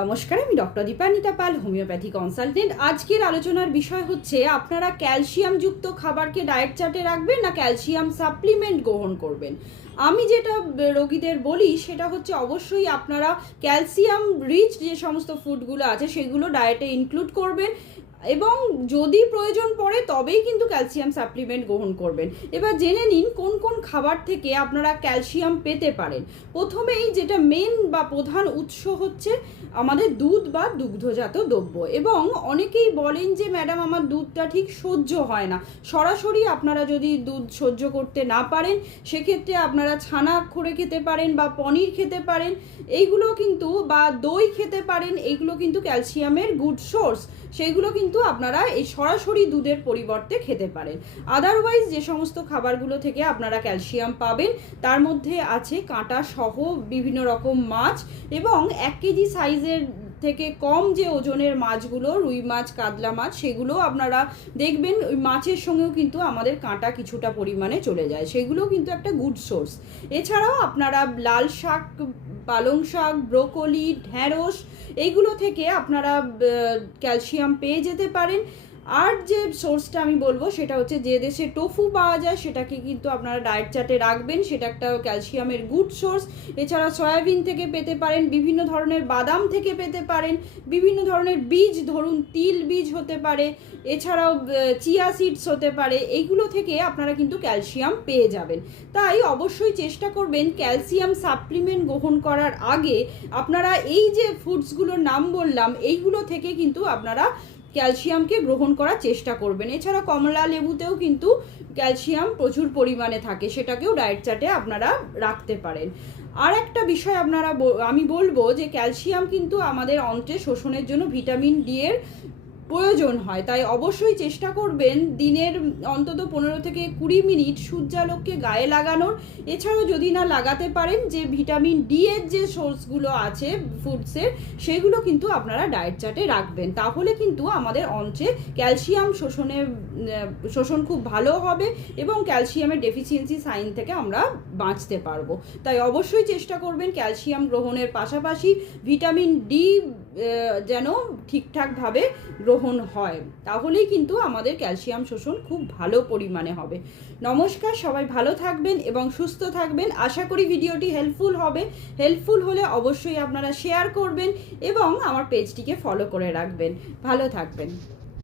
নমস্কার, আমি ডক্টর দীপান্বিতা পাল, homeopathy consultant. আজকের আলোচনার বিষয় হচ্ছে আপনারা ক্যালসিয়ামযুক্ত খাবারকে ডায়েট চার্টে রাখবেন না ক্যালসিয়াম সাপ্লিমেন্ট গ্রহণ করবেন। আমি যেটা রোগীদের বলি সেটা হচ্ছে অবশ্যই আপনারা ক্যালসিয়াম রিচ যে সমস্ত ফুডগুলো আছে সেগুলো ডায়েটে ইনক্লুড করবেন এবং যদি প্রয়োজন পড়ে তবেই কিন্তু ক্যালসিয়াম সাপ্লিমেন্ট গ্রহণ করবেন। এবার জেনে নিন কোন কোন খাবার থেকে আপনারা ক্যালসিয়াম পেতে পারেন। প্রথমেই যেটা মেন বা প্রধান উৎস হচ্ছে আমাদের দুধ বা দুগ্ধজাত দ্রব্য। এবং অনেকেই বলেন যে ম্যাডাম আমার দুধটা ঠিক সহ্য হয় না। সরাসরি আপনারা যদি দুধ সহ্য করতে না পারেন সেক্ষেত্রে আপনারা ছানা করে খেতে পারেন বা পনির খেতে পারেন, এইগুলো কিন্তু, বা দই খেতে পারেন, এইগুলো কিন্তু ক্যালসিয়ামের গুড সোর্স। সেইগুলো কিন্তু আপনারা এই সরাসরি দুধের পরিবর্তে খেতে পারেন। আদারওয়াইজ যে সমস্ত খাবারগুলো থেকে আপনারা ক্যালসিয়াম পাবেন তার মধ্যে আছে কাঁটা সহ বিভিন্ন রকম মাছ, এবং 1 কেজি সাইজের থেকে কম যে ওজনের মাছগুলো, রুই মাছ, কাতলা মাছ, সেগুলো আপনারা দেখবেন ওই মাছের সঙ্গেও কিন্তু আমাদের কাঁটা কিছুটা পরিমাণে চলে যায়, সেগুলোও কিন্তু একটা গুড সোর্স। এছাড়াও আপনারা লাল শাক, পালং শাক, ব্রোকলি, ঢ্যাঁড়স, এইগুলো থেকে আপনারা ক্যালসিয়াম পেয়ে যেতে পারেন। আর যে সোর্সটা আমি বলবো সেটা হচ্ছে যে দেশে টোফু পাওয়া যায় সেটাকে কিন্তু আপনারা ডায়েট চার্টে রাখবেন, সেটা একটা ক্যালসিয়ামের গুড সোর্স। এছাড়া সয়াবিন থেকে পেতে পারেন, বিভিন্ন ধরনের বাদাম থেকে পেতে পারেন, বিভিন্ন ধরনের বীজ, ধরুন তিল বীজ হতে পারে, এছাড়াও চিয়া সিডস হতে পারে, এইগুলো থেকে আপনারা কিন্তু ক্যালসিয়াম পেয়ে যাবেন। তাই অবশ্যই চেষ্টা করবেন ক্যালসিয়াম সাপ্লিমেন্ট গ্রহণ করার আগে আপনারা এই যে ফুডসগুলোর নাম বললাম এইগুলো থেকে কিন্তু আপনারা ক্যালসিয়ামকে গ্রহণ করার চেষ্টা করবেন। এছাড়া কমলা লেবুতেও কিন্তু ক্যালসিয়াম প্রচুর পরিমাণে থাকে, সেটাকেও ডায়েট চার্টে আপনারা রাখতে পারেন। আর একটা বিষয় আমি বলবো যে ক্যালসিয়াম কিন্তু আমাদের অন্ত্রে শোষণের জন্য ভিটামিন ডি এর প্রয়োজন হয়। তাই অবশ্যই চেষ্টা করবেন দিনের অন্তত 15 থেকে 20 মিনিট সূর্যালোককে গায়ে লাগানোর। এছাড়াও যদি না লাগাতে পারেন, যে ভিটামিন ডি এর যে সোর্সগুলো আছে ফুডসের, সেগুলো কিন্তু আপনারা ডায়েট চার্টে রাখবেন। তাহলে কিন্তু আমাদের অন্ত্রে ক্যালসিয়াম শোষণ খুব ভালো হবে এবং ক্যালসিয়ামের ডেফিসিয়েন্সি সাইন থেকে আমরা বাঁচতে পারবো। তাই অবশ্যই চেষ্টা করবেন ক্যালসিয়াম গ্রহণের পাশাপাশি ভিটামিন ডি যেন ঠিকঠাকভাবে গ্রহণ হয়, তাহলেই কিন্তু আমাদের ক্যালসিয়াম শোষণ খুব ভালো পরিমাণে হবে। নমস্কার, সবাই ভালো থাকবেন এবং সুস্থ থাকবেন। আশা করি ভিডিওটি হেল্পফুল হবে। হেল্পফুল হলে অবশ্যই আপনারা শেয়ার করবেন এবং আমার পেজটিকে ফলো করে রাখবেন। ভালো থাকবেন।